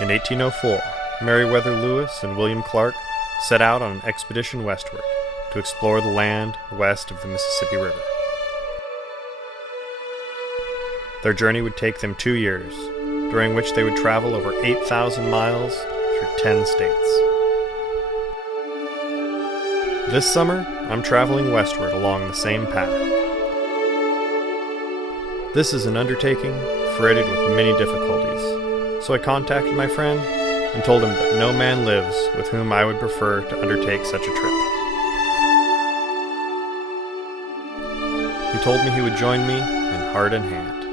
In 1804, Meriwether Lewis and William Clark set out on an expedition westward to explore the land west of the Mississippi River. Their journey would take them 2 years, during which they would travel over 8,000 miles through 10 states. This summer, I'm traveling westward along the same path. This is an undertaking freighted with many difficulties, so I contacted my friend and told him that no man lives with whom I would prefer to undertake such a trip. He told me he would join me in heart and hand.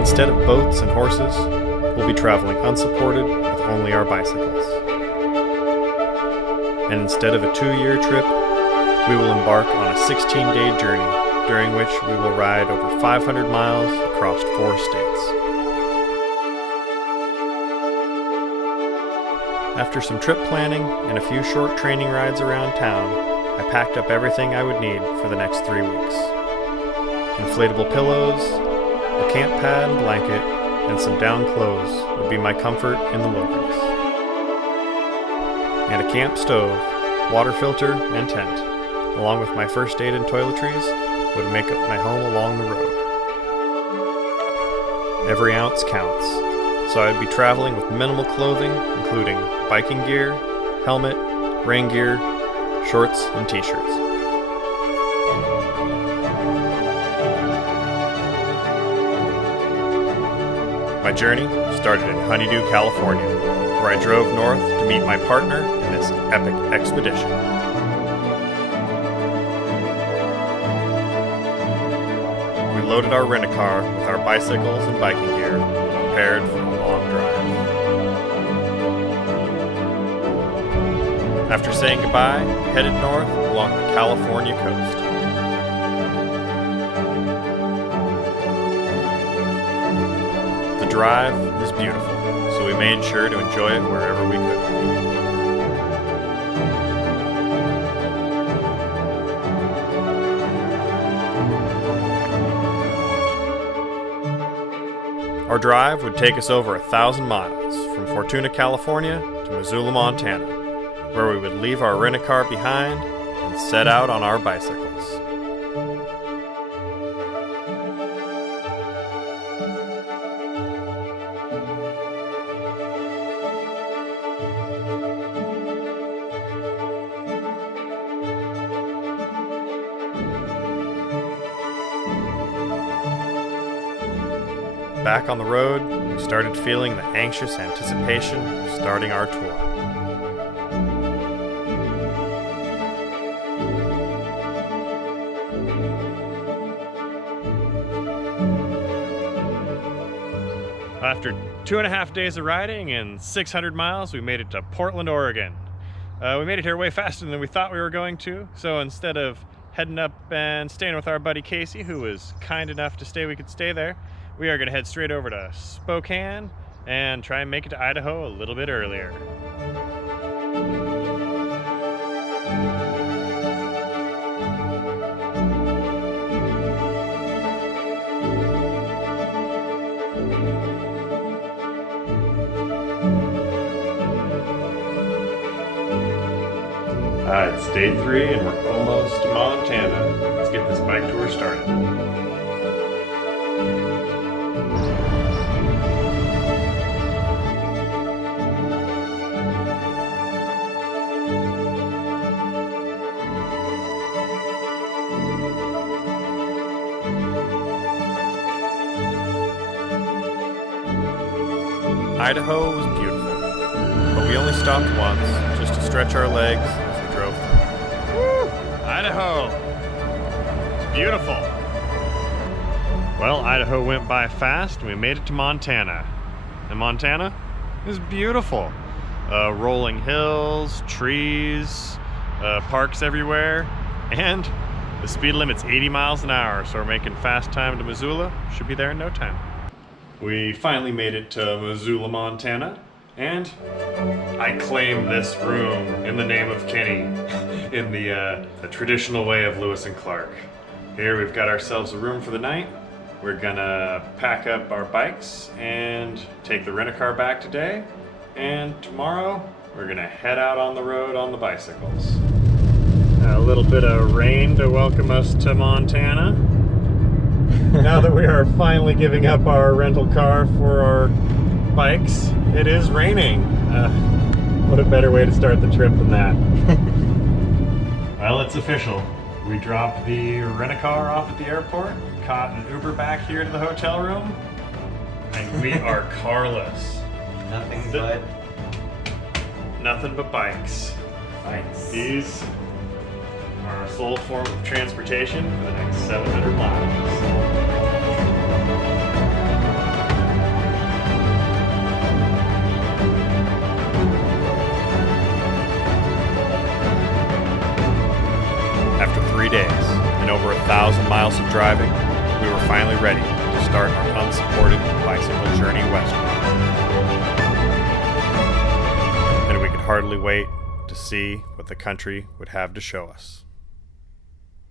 Instead of boats and horses, we'll be traveling unsupported with only our bicycles. And instead of a 2-year trip, we will embark on a 16-day journey, during which we will ride over 500 miles across 4 states. After some trip planning and a few short training rides around town, I packed up everything I would need for the next 3 weeks. Inflatable pillows, a camp pad and blanket, and some down clothes would be my comfort in the wilderness. And a camp stove, water filter, and tent, along with my first aid and toiletries, would make up my home along the road. Every ounce counts, so I'd be traveling with minimal clothing, including biking gear, helmet, rain gear, shorts, and t-shirts. My journey started in Honeydew, California, where I drove north to meet my partner in this epic expedition. We loaded our rent-a-car with our bicycles and biking gear and prepared for a long drive. After saying goodbye, we headed north along the California coast. The drive is beautiful, so we made sure to enjoy it wherever we could. Our drive would take us over 1,000 miles from Fortuna, California to Missoula, Montana, where we would leave our rent-a-car behind and set out on our bicycles. Back on the road, we started feeling the anxious anticipation of starting our tour. After 2.5 days of riding and 600 miles, we made it to Portland, Oregon. We made it here way faster than we thought we were going to, so instead of heading up and staying with our buddy Casey, who was kind enough to stay, we could stay there, we are going to head straight over to Spokane and try and make it to Idaho a little bit earlier. It's day 3 and we're almost to Montana. Let's get this bike tour started. Idaho was beautiful, but we only stopped once just to stretch our legs as we drove through. Woo! Idaho! It's beautiful. Well, Idaho went by fast and we made it to Montana. And Montana is beautiful. Rolling hills, trees, parks everywhere, and the speed limit's 80 miles an hour, so we're making fast time to Missoula. Should be there in no time. We finally made it to Missoula, Montana, and I claim this room in the name of Kenny in the traditional way of Lewis and Clark. Here we've got ourselves a room for the night. We're gonna pack up our bikes and take the rent-a-car back today. And tomorrow, we're gonna head out on the road on the bicycles. A little bit of rain to welcome us to Montana. Now that we are finally giving up our rental car for our bikes, it is raining. What a better way to start the trip than that. Well, it's official. We dropped the rent-a-car off at the airport, caught an Uber back here to the hotel room, and we are carless. Nothing but bikes. These are our sole form of transportation for the next 700 miles. After 3 days and over 1,000 miles of driving, we were finally ready to start our unsupported bicycle journey westward. And we could hardly wait to see what the country would have to show us.